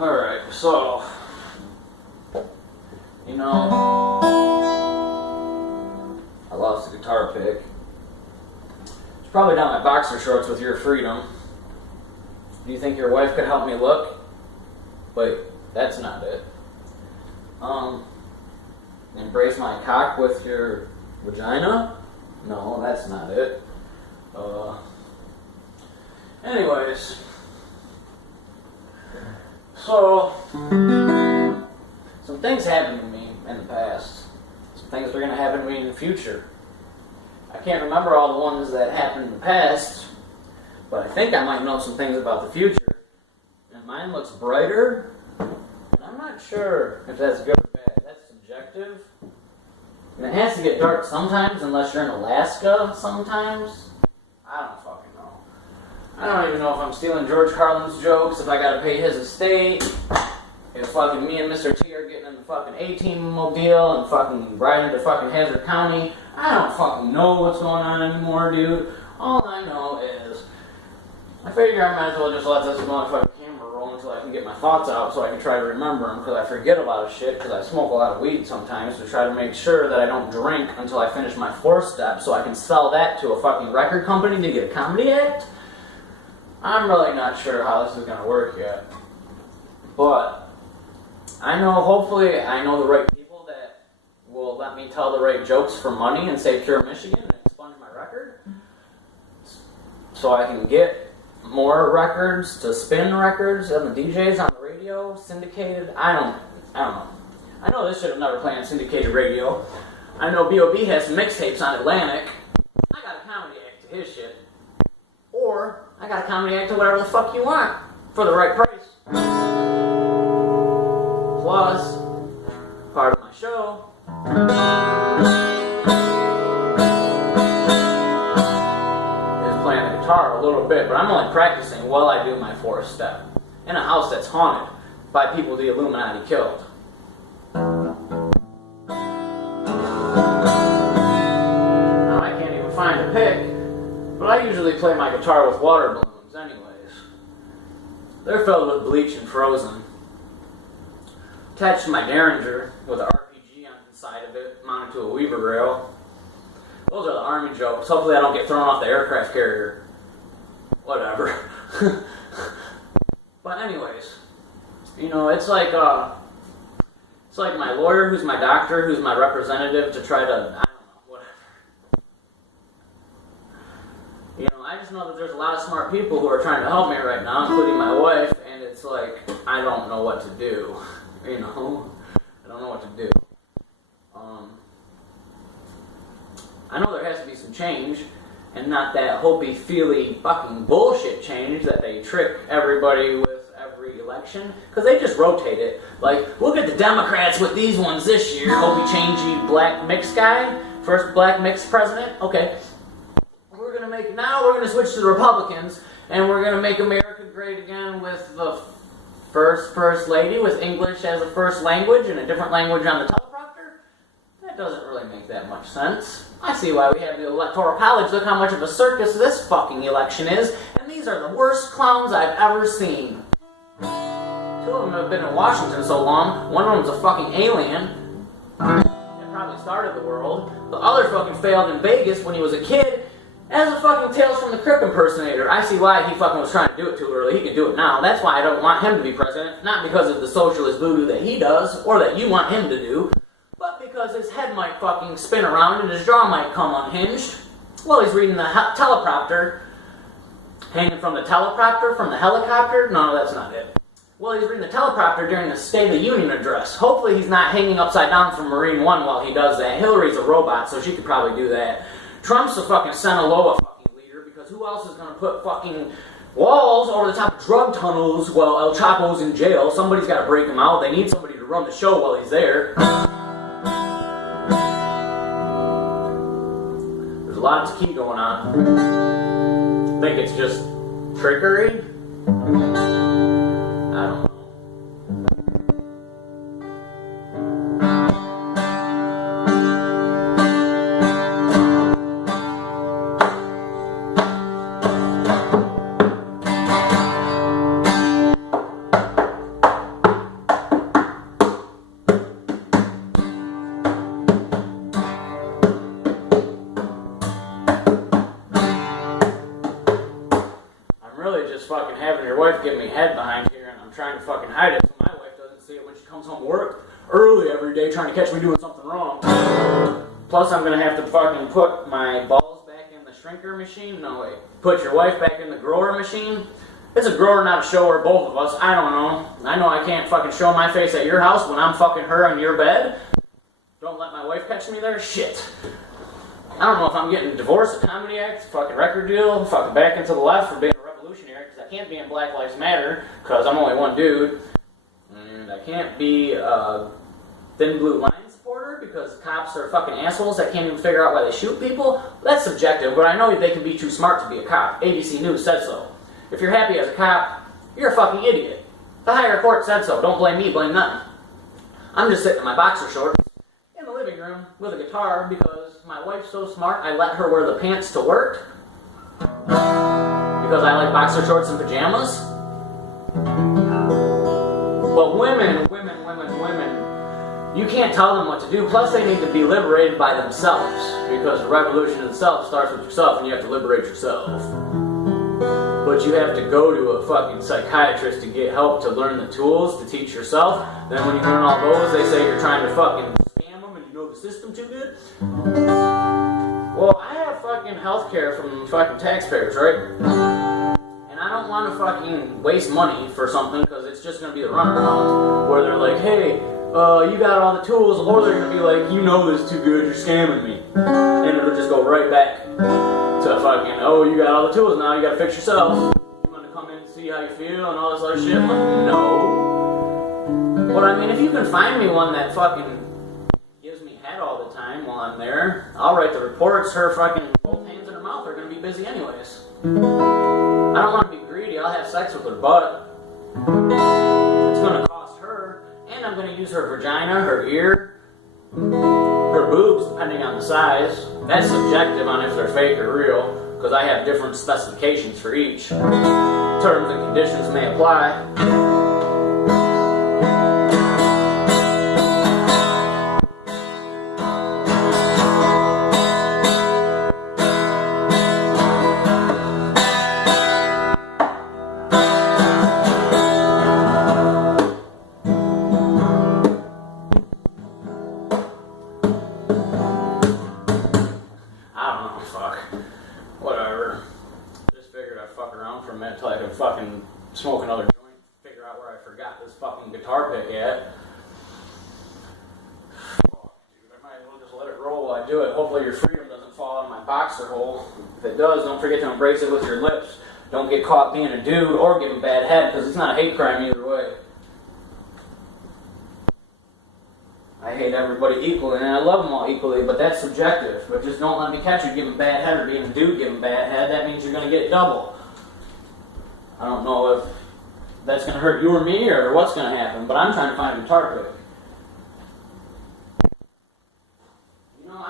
Alright, so, you know, I lost the guitar pick. It's probably down my boxer shorts with your freedom. Do you think your wife could help me look? Wait, that's not it. Embrace my cock with your vagina? No, that's not it. Anyways. So, some things happened to me in the past. Some things are going to happen to me in the future. I can't remember all the ones that happened in the past, but I think I might know some things about the future. And mine looks brighter. I'm not sure if that's good or bad. That's subjective. And it has to get dark sometimes, unless you're in Alaska sometimes. I don't fucking know. I don't even know if I'm stealing George Carlin's jokes, if I gotta pay his estate, if fucking me and Mr. T are getting in the fucking A-Team mobile and fucking riding to fucking Hazard County. I don't fucking know what's going on anymore, dude. All I know is, I figure I might as well just let this motherfucking camera roll until I can get my thoughts out so I can try to remember them, because I forget a lot of shit, because I smoke a lot of weed sometimes, to try to make sure that I don't drink until I finish my 4-step so I can sell that to a fucking record company to get a comedy act. I'm really not sure how this is going to work yet. But I know, hopefully, I know the right people that will let me tell the right jokes for money and say Pure Michigan and expunge my record. So I can get more records to spin records on the DJs on the radio, syndicated. I don't know. I know this shit will never play on syndicated radio. I know B.O.B. has some mixtapes on Atlantic. I got a comedy act to his shit. Or I got a comedy act to whatever the fuck you want for the right price. Plus, part of my show is playing the guitar a little bit, but I'm only practicing while I do my 4-step in a house that's haunted by people the Illuminati killed. Now I can't even find a pick. But I usually play my guitar with water balloons anyways. They're filled with bleach and frozen. Attached to my Derringer with an RPG on the side of it, mounted to a Weaver rail. Those are the Army jokes. Hopefully I don't get thrown off the aircraft carrier. Whatever. But anyways, you know, it's like my lawyer, who's my doctor, who's my representative to try to, I just know that there's a lot of smart people who are trying to help me right now, including my wife, and it's like, I don't know what to do, you know? I don't know what to do. I know there has to be some change, and not that hopey-feely fucking bullshit change that they trick everybody with every election, because they just rotate it. Like, look at the Democrats with these ones this year, hopey-changey black mixed guy, first black mixed president, okay. Now we're going to switch to the Republicans, and we're going to make America great again with the first lady with English as a first language and a different language on the teleprompter. That doesn't really make that much sense. I see why we have the Electoral College. Look how much of a circus this fucking election is, and these are the worst clowns I've ever seen. 2 of them have been in Washington so long. One of them's a fucking alien. That probably started the world. The other fucking failed in Vegas when he was a kid as a fucking Tales from the Crypt impersonator. I see why he fucking was trying to do it too early. He can do it now. That's why I don't want him to be president. Not because of the socialist voodoo that he does, or that you want him to do, but because his head might fucking spin around and his jaw might come unhinged while he's reading the teleprompter. Hanging from the teleprompter, from the helicopter? No, that's not it. Well, he's reading the teleprompter during the State of the Union address. Hopefully he's not hanging upside down from Marine One while he does that. Hillary's a robot, so she could probably do that. Trump's a fucking Sinaloa fucking leader, because who else is going to put fucking walls over the top of drug tunnels while El Chapo's in jail? Somebody's got to break him out. They need somebody to run the show while he's there. There's a lot of key going on. I think it's just trickery? I don't know. just fucking having your wife give me head behind here, and I'm trying to fucking hide it so my wife doesn't see it when she comes home work early every day trying to catch me doing something wrong. Plus, I'm gonna have to fucking put my balls back in the shrinker machine. No, wait. Put your wife back in the grower machine. It's a grower, not a shower, both of us. I don't know. I know I can't fucking show my face at your house when I'm fucking her on your bed. Don't let my wife catch me there? Shit. I don't know if I'm getting divorced, a comedy act, fucking record deal, fucking back into the left for being a revolutionary, because I can't be in Black Lives Matter, because I'm only one dude. And I can't be a thin blue line supporter, because cops are fucking assholes that can't even figure out why they shoot people. That's subjective, but I know they can be too smart to be a cop. ABC News said so. If you're happy as a cop, you're a fucking idiot. The higher court said so. Don't blame me, blame them. I'm just sitting in my boxer shorts in the living room with a guitar because my wife's so smart I let her wear the pants to work. Because I like boxer shorts and pajamas. But women, you can't tell them what to do. Plus they need to be liberated by themselves. Because the revolution itself starts with yourself and you have to liberate yourself. But you have to go to a fucking psychiatrist to get help to learn the tools to teach yourself. Then when you learn all those, they say you're trying to fucking scam them and you know the system too good. Well, I have fucking health care from fucking taxpayers, right? And I don't want to fucking waste money for something because it's just going to be a runaround where they're like, hey, you got all the tools, or they're going to be like, you know this too good, you're scamming me. And it'll just go right back to fucking, oh, you got all the tools now, you gotta fix yourself. You wanna come in and see how you feel and all this other shit? I'm like, no. But I mean, if you can find me one that fucking gives me head all the time while I'm there, I'll write the reports. Her fucking both hands in her mouth are gonna be busy anyways. I don't wanna be greedy, I'll have sex with her butt. It's gonna cost her, and I'm gonna use her vagina, her ear, her boobs, depending on the size. That's subjective on if they're fake or real, because I have different specifications for each. Terms and conditions may apply. Smoke another joint, figure out where I forgot this fucking guitar pick at. Fuck, dude, I might as well just let it roll while I do it. Hopefully your freedom doesn't fall in my boxer hole. If it does, don't forget to embrace it with your lips. Don't get caught being a dude or giving bad head, because it's not a hate crime either way. I hate everybody equally, and I love them all equally, but that's subjective. But just don't let me catch you giving bad head or being a dude giving bad head. That means you're going to get double. I don't know if that's going to hurt you or me or what's going to happen, but I'm trying to find a guitar pick. You know,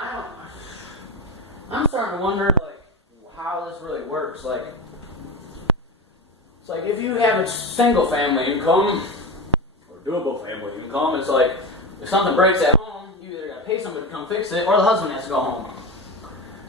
I'm starting to wonder, like, how this really works. Like, it's like if you have a single family income or doable family income, it's like if something breaks at home, you either got to pay somebody to come fix it or the husband has to go home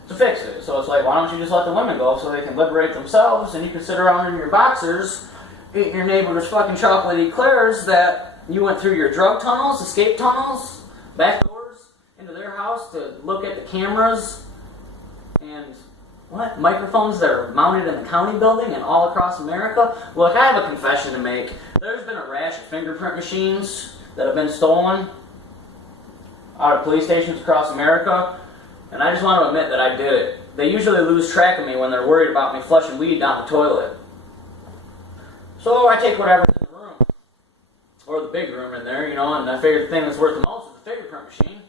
to fix it. So it's like, why don't you just let the women go so they can liberate themselves, and you can sit around in your boxers eating your neighbor's fucking chocolate eclairs that you went through your drug tunnels, escape tunnels, back doors into their house to look at the cameras and microphones that are mounted in the county building and all across America. Look, I have a confession to make. There's been a rash of fingerprint machines that have been stolen out of police stations across America. And I just want to admit that I did it. They usually lose track of me when they're worried about me flushing weed down the toilet. So I take whatever's in the room. Or the big room in there, you know, and I figured the thing that's worth the most is the fingerprint machine.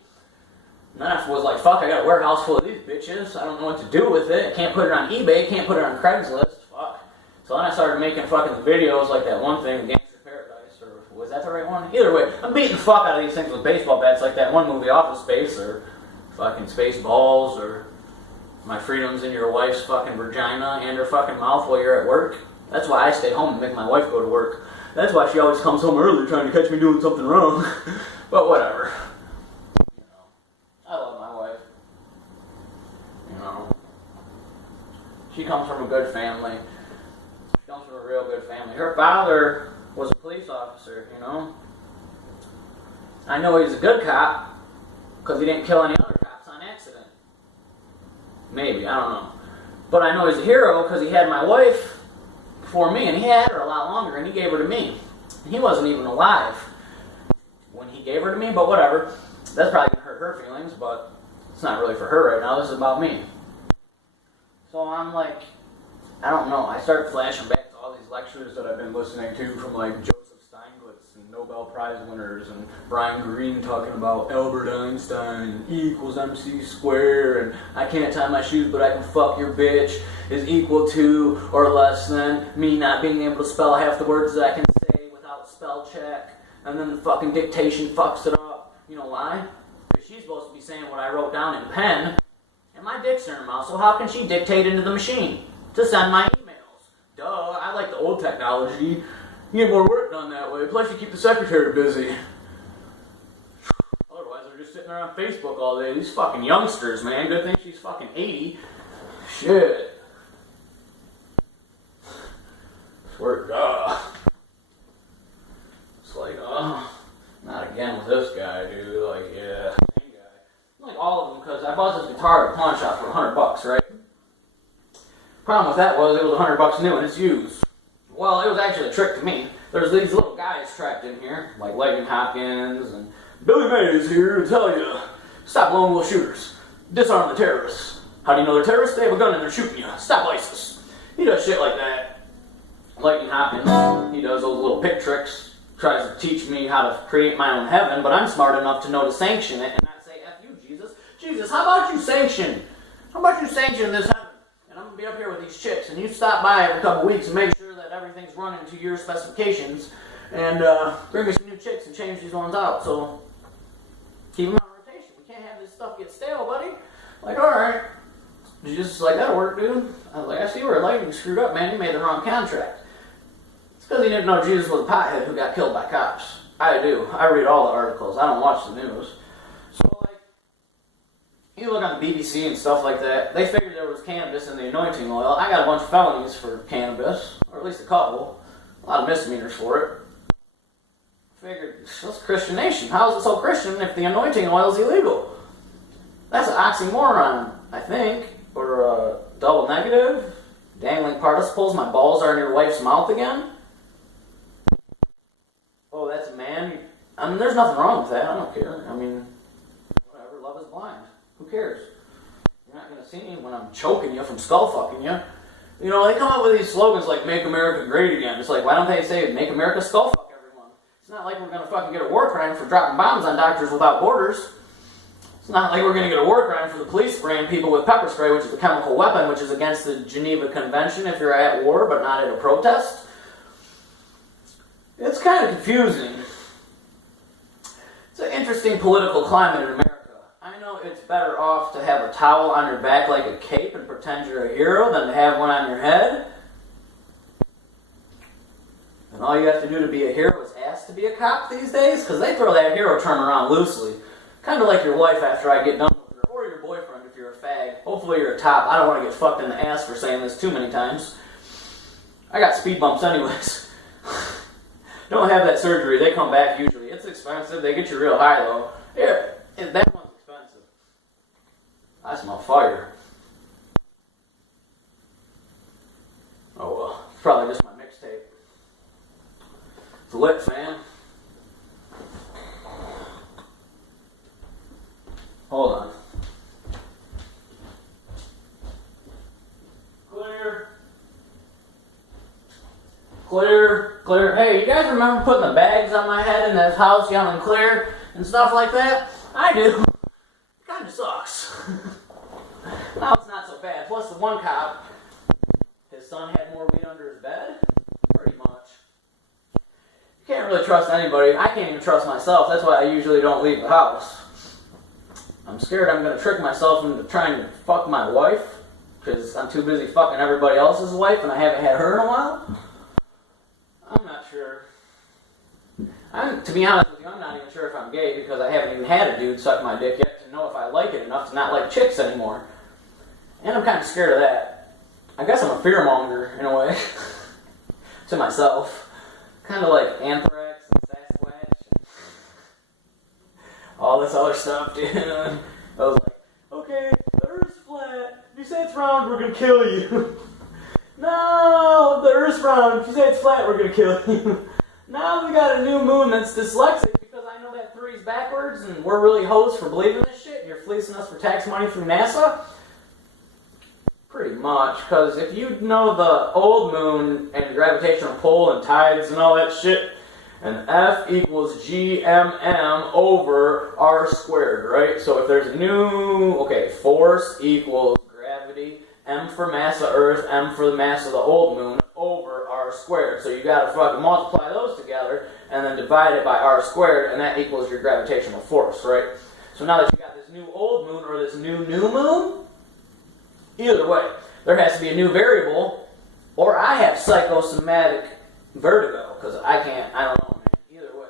And then I was like, fuck, I got a warehouse full of these bitches. I don't know what to do with it. I can't put it on eBay, can't put it on Craigslist. Fuck. So then I started making fucking videos like that one thing, Gangster Paradise, or was that the right one? Either way, I'm beating the fuck out of these things with baseball bats like that one movie, Office Space, or fucking Spaceballs, or My Freedom's in Your Wife's fucking vagina and her fucking mouth while you're at work. That's why I stay home and make my wife go to work. That's why she always comes home early trying to catch me doing something wrong. But whatever. You know, I love my wife. You know, she comes from a good family. She comes from a real good family. Her father was a police officer, you know. I know he's a good cop because he didn't kill any other cops on accident. Maybe, I don't know. But I know he's a hero because he had my wife before me, and he had her a lot longer, and he gave her to me. He wasn't even alive when he gave her to me, but whatever. That's probably going to hurt her feelings, but it's not really for her right now. This is about me. So I'm like, I don't know. I start flashing back to all these lectures that I've been listening to from like Joseph Stiglitz and Nobel Prize winners and Brian Greene talking about Albert Einstein, E equals MC squared, and I can't tie my shoes but I can fuck your bitch is equal to or less than me not being able to spell half the words that I can say without spell check, and then the fucking dictation fucks it up. You know why? Because she's supposed to be saying what I wrote down in pen, and my dick's in her mouth, so how can she dictate into the machine to send my emails? Duh, I like the old technology. You get more work done that way, plus you keep the secretary busy. Otherwise they're just sitting there on Facebook all day. These fucking youngsters, man. Good thing she's fucking 80. Shit. Swear to God. It's like, not again with this guy, dude. Like, yeah, same guy. Like all of them, because I bought this guitar at a pawn shop for $100, right? Problem with that was it was $100 new and it's used. Well, it was actually a trick to me. There's these little guys trapped in here, like Lightning Hopkins and Billy Mays here to tell you, stop lone wolf shooters, disarm the terrorists. How do you know they're terrorists? They have a gun and they're shooting you. Stop ISIS. He does shit like that. Lightning Hopkins, he does those little pick tricks, tries to teach me how to create my own heaven, but I'm smart enough to know to sanction it and not say, F you, Jesus. Jesus, how about you sanction this heaven? And I'm going to be up here with these chicks, and you stop by every couple weeks and make sure that everything's running to your specifications, and bring me some new chicks and change these ones out, so keep them on rotation. We can't have this stuff get stale, buddy. Like, alright. Jesus is like, that'll work, dude. I was like, I see where Lightning screwed up, man. He made the wrong contract. It's because he didn't know Jesus was a pothead who got killed by cops. I do. I read all the articles. I don't watch the news. So, like, you look on the BBC and stuff like that, they figured there was cannabis in the anointing oil. I got a bunch of felonies for cannabis, or at least a couple. A lot of misdemeanors for it. Figured, that's Christian nation. How is it so Christian if the anointing oil is illegal? That's an oxymoron, I think. Or a double negative. Dangling participles, my balls are in your wife's mouth again. Oh, that's a man? I mean, there's nothing wrong with that. I don't care. I mean, whatever. Love is blind. Who cares? You're not going to see me when I'm choking you from skull fucking you. You know, they come up with these slogans like, make America great again. It's like, why don't they say, make America skull fuck everyone? It's not like we're going to fucking get a war crime for dropping bombs on Doctors Without Borders. It's not like we're going to get a war crime for the police spraying people with pepper spray, which is a chemical weapon, which is against the Geneva Convention if you're at war but not at a protest. It's kind of confusing. It's an interesting political climate in America. I know it's better off to have a towel on your back like a cape and pretend you're a hero than to have one on your head. And all you have to do to be a hero is ask to be a cop these days, because they throw that hero term around loosely. Kind of like your wife after I get done with her, or your boyfriend if you're a fag. Hopefully you're a top. I don't want to get fucked in the ass for saying this too many times. I got speed bumps anyways. Don't have that surgery. They come back usually. It's expensive. They get you real high though. Yeah, that one's expensive. I smell fire. Oh well. It's probably just my mixtape. It's lit, fam. Hold on. Clear. Clear. Clear. Hey, you guys remember putting the bags on my head in this house yelling clear and stuff like that? I do. It kind of sucks. Now it's not so bad. Plus the one cop, his son had more weed under his bed. Pretty much. You can't really trust anybody. I can't even trust myself. That's why I usually don't leave the house. I'm scared I'm going to trick myself into trying to fuck my wife, because I'm too busy fucking everybody else's wife and I haven't had her in a while. I'm not sure. To be honest with you, I'm not even sure if I'm gay, because I haven't even had a dude suck my dick yet to know if I like it enough to not like chicks anymore. And I'm kind of scared of that. I guess I'm a fearmonger in a way. to myself. Kind of like Anthrax and Sasquatch and all this other stuff, dude. I was like, okay, the Earth's flat. If you say it's round, we're gonna kill you. No, the Earth's round. If you say it's flat, we're gonna kill you. Now we got a new moon that's dyslexic because I know that 3's backwards and we're really hoes for believing this shit and you're fleecing us for tax money through NASA? Pretty much, because if you know the old moon and gravitational pull and tides and all that shit, and F equals GMM over R squared, right? So if there's a new, force equals gravity, M for mass of Earth, M for the mass of the old moon, over R squared. So you gotta fucking multiply those together and then divide it by R squared, and that equals your gravitational force, right? So now that you got this new old moon or this new moon, either way, there has to be a new variable, or I have psychosomatic vertigo, because I don't know, man, either way.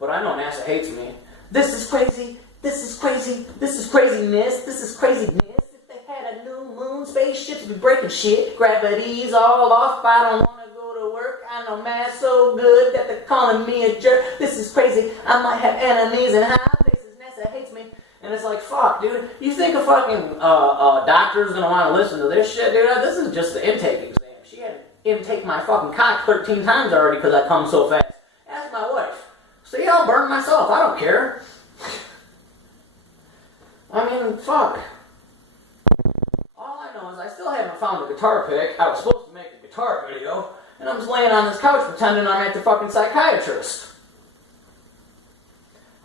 But I know NASA hates me. This is crazy, this is crazy, this is craziness, this is craziness. If they had a new moon, spaceships would be breaking shit, gravity's all off, I don't want to go to work, I know math so good that they're calling me a jerk. This is crazy, I might have enemies in high places, NASA hates me. And it's like, fuck, dude. You think a fucking doctor's gonna want to listen to this shit, dude? This is just the intake exam. She had to intake my fucking cock 13 times already because I come so fast. Ask my wife. See, I'll burn myself. I don't care. I mean, fuck. All I know is I still haven't found a guitar pick. I was supposed to make a guitar video, and I'm just laying on this couch pretending I'm at the fucking psychiatrist.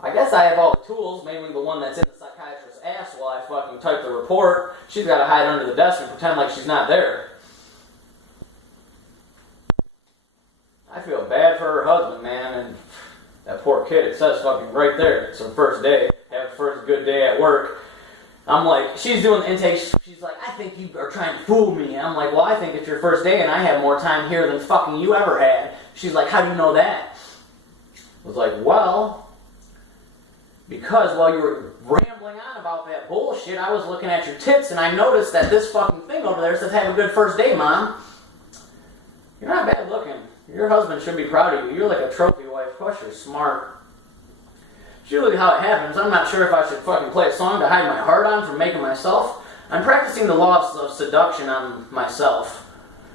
I guess I have all the tools, mainly the one that's in the psychiatrist's ass while I fucking type the report. She's got to hide under the desk and pretend like she's not there. I feel bad for her husband, man, and that poor kid, it says fucking right there. It's her first day, have her first good day at work. I'm like, she's doing the intake, she's like, I think you are trying to fool me. And I'm like, well, I think it's your first day and I have more time here than fucking you ever had. She's like, how do you know that? I was like, well, because while you were rambling on about that bullshit, I was looking at your tits and I noticed that this fucking thing over there says, have a good first day, Mom. You're not bad looking. Your husband should be proud of you. You're like a trophy wife. Plus, you're smart. It's usually how it happens. I'm not sure if I should fucking play a song to hide my heart on from making myself. I'm practicing the law of seduction on myself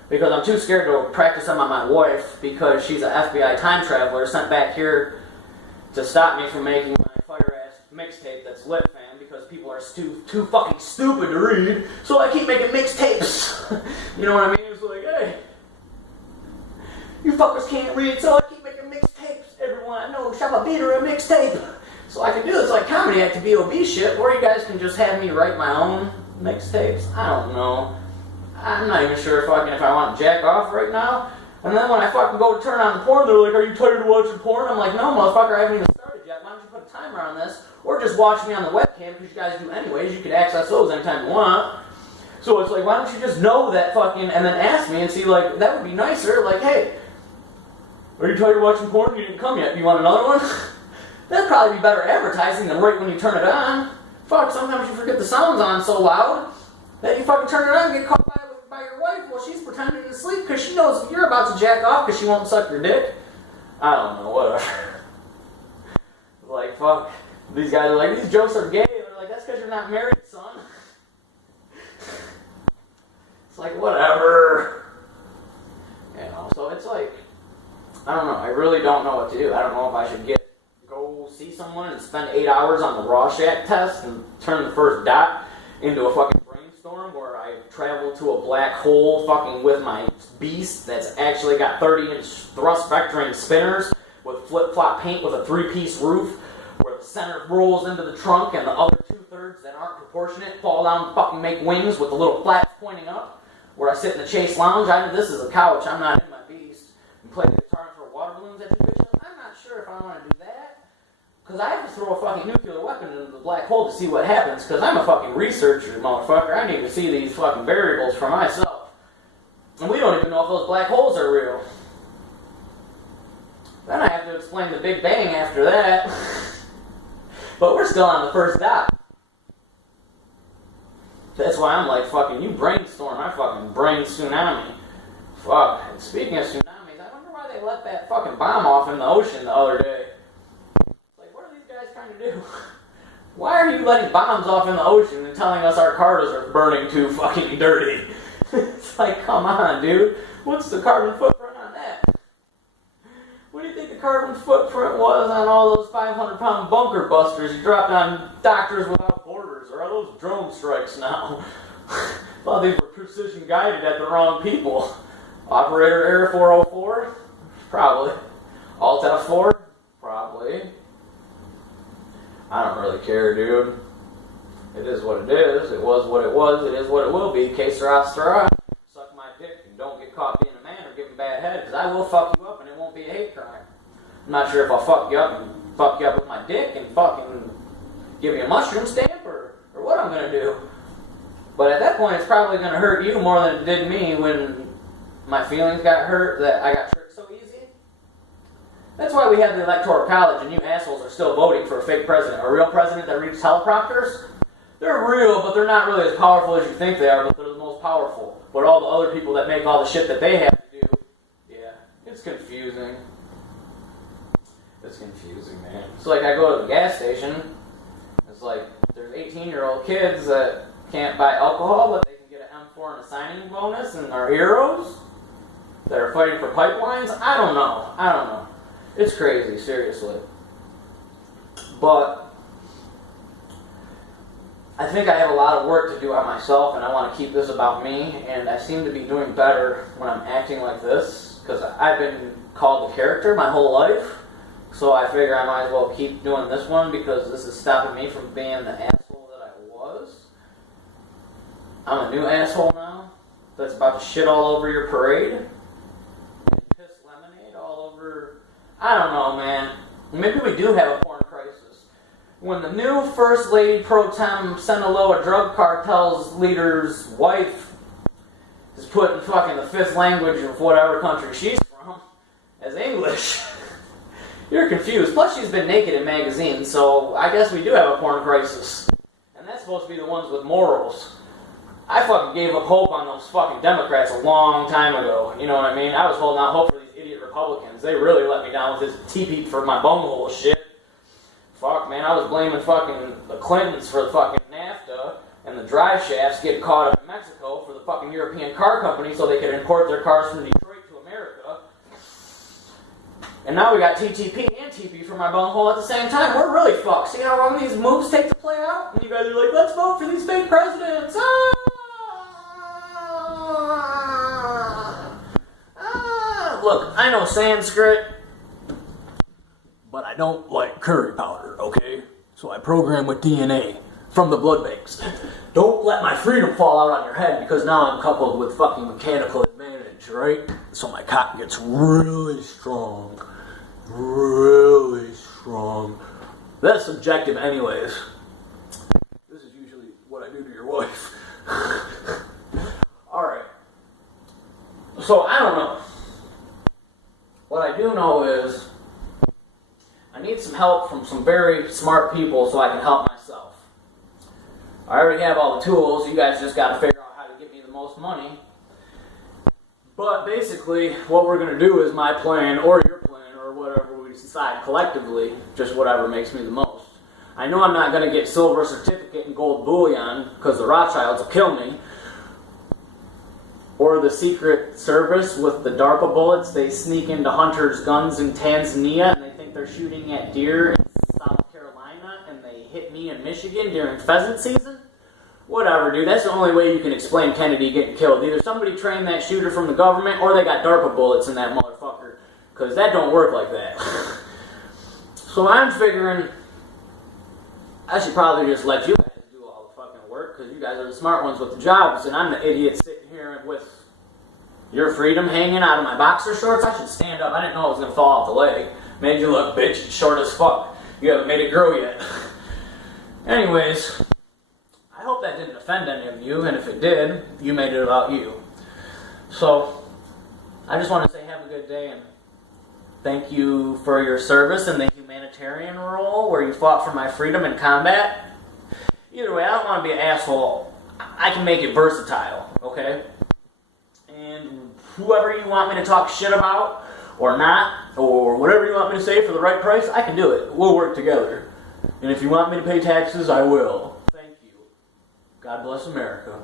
because I'm too scared to practice them on my wife because she's an FBI time traveler sent back here to stop me from making my fire-ass mixtape that's lit, fam, because people are too fucking stupid to read, so I keep making mixtapes. You know what I mean? It's like, hey, you fuckers can't read, so I keep making mixtapes. Everyone I know, shop a beater a mixtape. So I can do this like Comedy Act to BOB shit, or you guys can just have me write my own mixtapes. I don't know. I'm not even sure if I want to jack off right now. And then when I fucking go to turn on the porn, they're like, are you tired of watching porn? I'm like, no, motherfucker, I haven't even started yet. Why don't you put a timer on this? Or just watch me on the webcam, because you guys do anyways. You can access those anytime you want. So it's like, why don't you just know that fucking, and then ask me and see, like, that would be nicer. Like, hey, are you tired of watching porn? You didn't come yet. You want another one? That'd probably be better advertising than right when you turn it on. Fuck, sometimes you forget the sound's on so loud that you fucking turn it on and get caught by your wife while she's pretending to sleep because she knows you're about to jack off because she won't suck your dick. I don't know, whatever. Like, fuck. These guys are like, these jokes are gay. They're like, that's because you're not married, son. It's like, whatever. You know, so it's like, I don't know. I really don't know what to do. I don't know if I should go see someone and spend 8 hours on the Rorschach test and turn the first dot into a fucking brainstorm where I travel to a black hole fucking with my beast that's actually got 30-inch thrust vectoring spinners with flip-flop paint with a 3-piece roof where the center rolls into the trunk and the other 2/3 that aren't proportionate fall down and fucking make wings with the little flaps pointing up where I sit in the Chase Lounge. This is a couch. I'm not in my beast. And play the guitar and throw water balloons at you bitches. I'm not sure if I want to do that. Because I have to throw a fucking nuclear weapon into the black hole to see what happens. Because I'm a fucking researcher, motherfucker. I need to see these fucking variables for myself. And we don't even know if those black holes are real. Then I have to explain the Big Bang after that. But we're still on the first dot. That's why I'm like, fucking, you brainstorm. I fucking brain tsunami. Fuck. And speaking of tsunami, they let that fucking bomb off in the ocean the other day. Like, what are these guys trying to do? Why are you letting bombs off in the ocean and telling us our cars are burning too fucking dirty? It's like, come on, dude. What's the carbon footprint on that? What do you think the carbon footprint was on all those 500-pound bunker busters you dropped on Doctors Without Borders? Or are those drone strikes now? Thought these were precision guided at the wrong people. Operator Error 404? Probably. Alt F4? Probably. I don't really care, dude. It is what it is. It was what it was. It is what it will be. Que sera, sera. Suck my dick and don't get caught being a man or giving bad head, because I will fuck you up and it won't be a hate crime. I'm not sure if I'll fuck you up with my dick and fucking give you a mushroom stamp or what I'm going to do. But at that point, it's probably going to hurt you more than it did me when my feelings got hurt, that I got tricked so easy. That's why we have the Electoral College and you assholes are still voting for a fake president. A real president that reads teleprompters? They're real, but they're not really as powerful as you think they are, but they're the most powerful. But all the other people that make all the shit that they have to do, yeah, it's confusing. It's confusing, man. It's like I go to the gas station, it's like there's 18-year-old kids that can't buy alcohol, but they can get an M4 and a signing bonus and are heroes that are fighting for pipelines. I don't know. It's crazy, seriously. But I think I have a lot of work to do on myself, and I want to keep this about me, and I seem to be doing better when I'm acting like this, because I've been called a character my whole life, so I figure I might as well keep doing this one, because this is stopping me from being the asshole that I was. I'm a new asshole now, that's about to shit all over your parade, and piss lemonade all over, I don't know, man. Maybe we do have a porn crisis. When the new First Lady Pro Tem Sinaloa drug cartel's leader's wife is putting fucking the fifth language of whatever country she's from as English, you're confused. Plus she's been naked in magazines, so I guess we do have a porn crisis. And that's supposed to be the ones with morals. I fucking gave up hope on those fucking Democrats a long time ago. You know what I mean? I was holding out hope for these idiot Republicans. They really let me down with this teepee for my bunghole shit. Fuck, man, I was blaming fucking the Clintons for the fucking NAFTA and the drive shafts getting caught up in Mexico for the fucking European car company so they could import their cars from Detroit to America. And now we got TTP and TP for my bunghole at the same time. We're really fucked. See how long these moves take to play out? And you guys are like, let's vote for these fake presidents. Look, I know Sanskrit, but I don't like curry powder, okay? So I program with DNA from the blood banks. Don't let my freedom fall out on your head, because now I'm coupled with fucking mechanical advantage, right? So my cock gets really strong. Really strong. That's subjective anyways. This is usually what I do to your wife. Alright. So I don't know. What I do know is I need some help from some very smart people so I can help myself. I already have all the tools. You guys just got to figure out how to get me the most money. But basically, what we're going to do is my plan or your plan or whatever we decide collectively, just whatever makes me the most. I know I'm not going to get silver certificate and gold bullion because the Rothschilds will kill me. Or the Secret Service with the DARPA bullets. They sneak into hunters' guns in Tanzania and they think they're shooting at deer in South Carolina and they hit me in Michigan during pheasant season. Whatever, dude. That's the only way you can explain Kennedy getting killed. Either somebody trained that shooter from the government or they got DARPA bullets in that motherfucker. Because that don't work like that. So I'm figuring I should probably just let you guys do all the fucking work because you guys are the smart ones with the jobs and I'm the idiot sitting here with your freedom hanging out of my boxer shorts. I should stand up. I didn't know it was going to fall off the leg. Made you look bitch short as fuck. You haven't made it grow yet. Anyways, I hope that didn't offend any of you, and if it did, you made it about you. So, I just want to say have a good day and thank you for your service in the humanitarian role where you fought for my freedom in combat. Either way, I don't want to be an asshole. I can make it versatile, okay? And whoever you want me to talk shit about, or not, or whatever you want me to say for the right price, I can do it. We'll work together. And if you want me to pay taxes, I will. Thank you. God bless America.